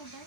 ko ba?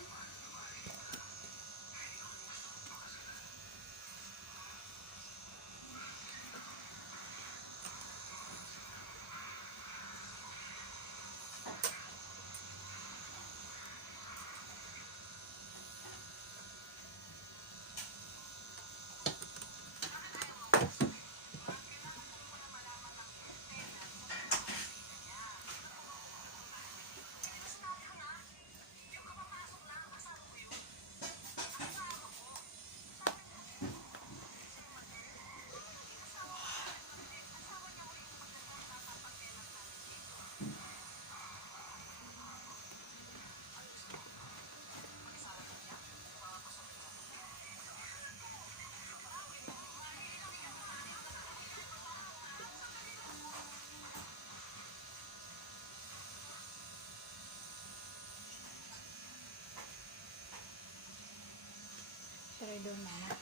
Traidor na na.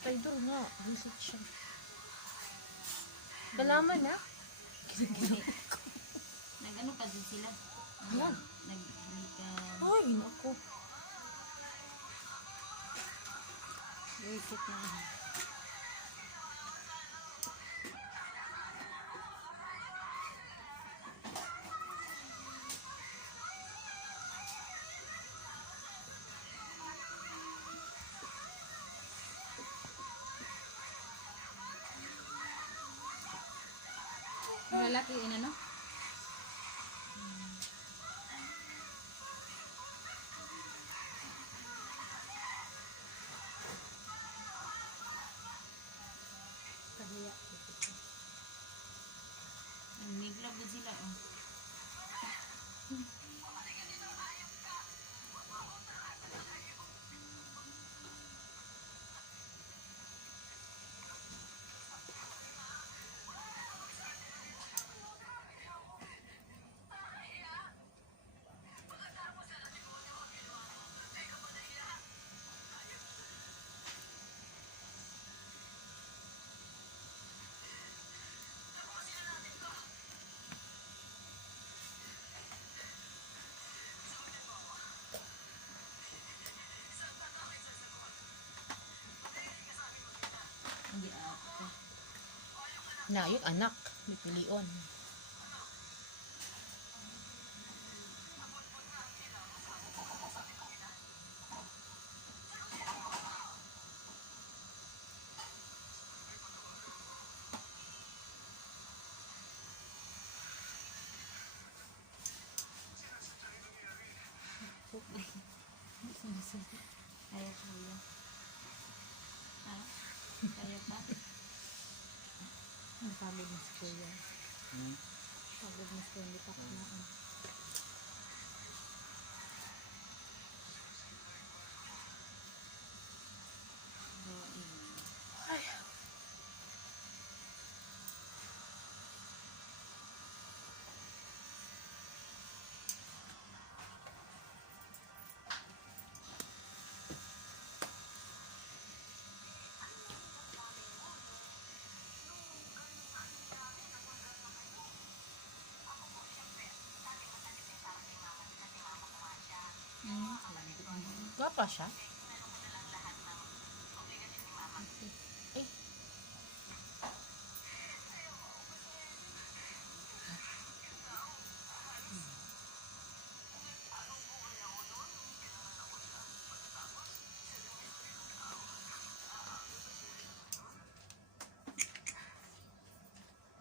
Traidor nga. Visit siya. Dalaman na. Nag-ano pa din sila? Yan. Nag-halikan. Ay, naku. Visit na. Lalaki yun ano? Kaya. May glove sila oh. Hindi ako. Na, yung anak. May pilion. Kaya ko yan. Ha? Kaya pa? Napagod na si Kuya. Pagod na si Kuya. Hindi pa kumain. Ay. Gwapa siya? Eh.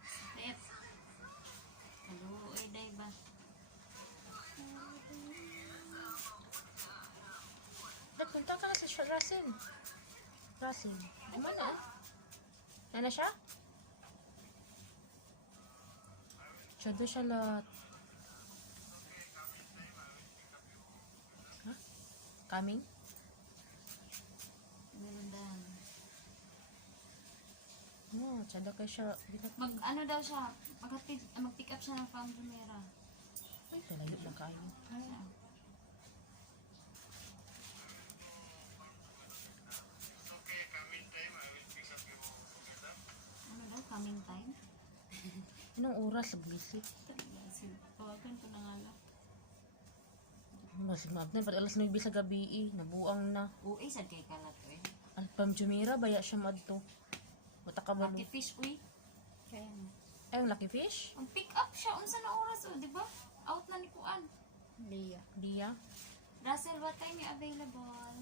Step. Aluoy, day ba? Punta ka na sa Russell. Russell. Ano na? Ano siya? Siya doon siya lot. Huh? Coming? Meron. Oh, siya daw kayo siya. Mag ano daw siya, mag-pick up siya ng Foundromera. Ay, talayo lang kayo. Ano daw, coming time? Anong oras sa visit? Tawagan ko na nga lang. Mas magna pag alas 9 sa gabi nabuang na. Uy, sad kay kalat eh. Alpam Jumira baya siya madto. Mata ka ba? Lucky fish, uy. Kaya nga. Ay, ang lucky fish? Ang pick up siya, unsa na oras, oh, di ba? Out na ni Kuan. Leah. Dia. Russell, what time you available?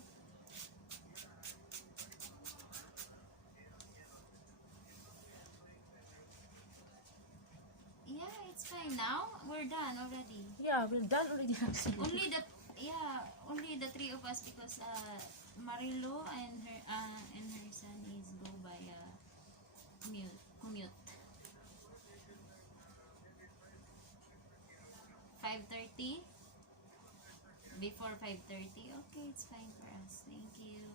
Yeah, it's fine. Now, we're done already. Yeah, we're done already. Only the three of us because Marilo and her son is go by commute. 5:30. Before 5:30. Okay, it's fine for us. Thank you.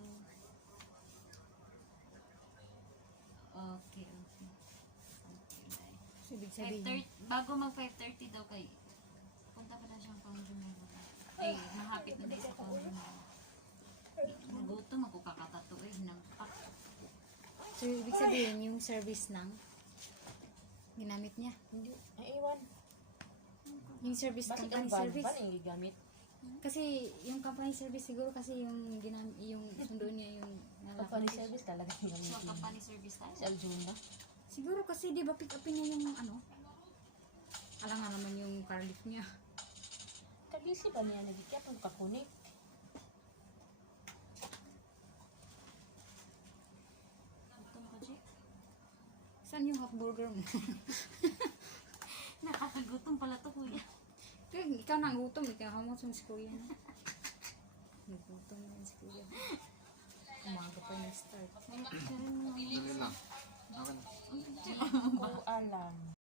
Okay. Okay, bye. So, ibig sabihin, 5:30, bago mag 5:30 daw kay punta pa na siyang Pangjumeiro. Ay, mahapit na din sa Pangjumeiro. Nagutom ako kakatato eh. Nampak. so, ibig sabihin, yung service nang ginamit niya. Hindi. Ay, iwan. Yung service, Bakit company ang van? service. Van yung gigamit? Kasi yung company service siguro kasi yung yung sundo niya yung Company service talaga yung So, gamitin. company service tayo. Si Aljunda. Siguro kasi di ba pick upin niya yung ano? Alam nga naman yung car lift niya. Kabisi ba niya nagikya kung kakunik? Gutom ka, Jake? Saan yung hot burger mo? Nakakagutom pala to, kuya. Kaya ikaw nang gutom, ikaw hamon sa si kuya na. Nagutom na yun si kuya. Umaga pa yung start. May laksarin mo. Dali lang. Okay na. Ko alam.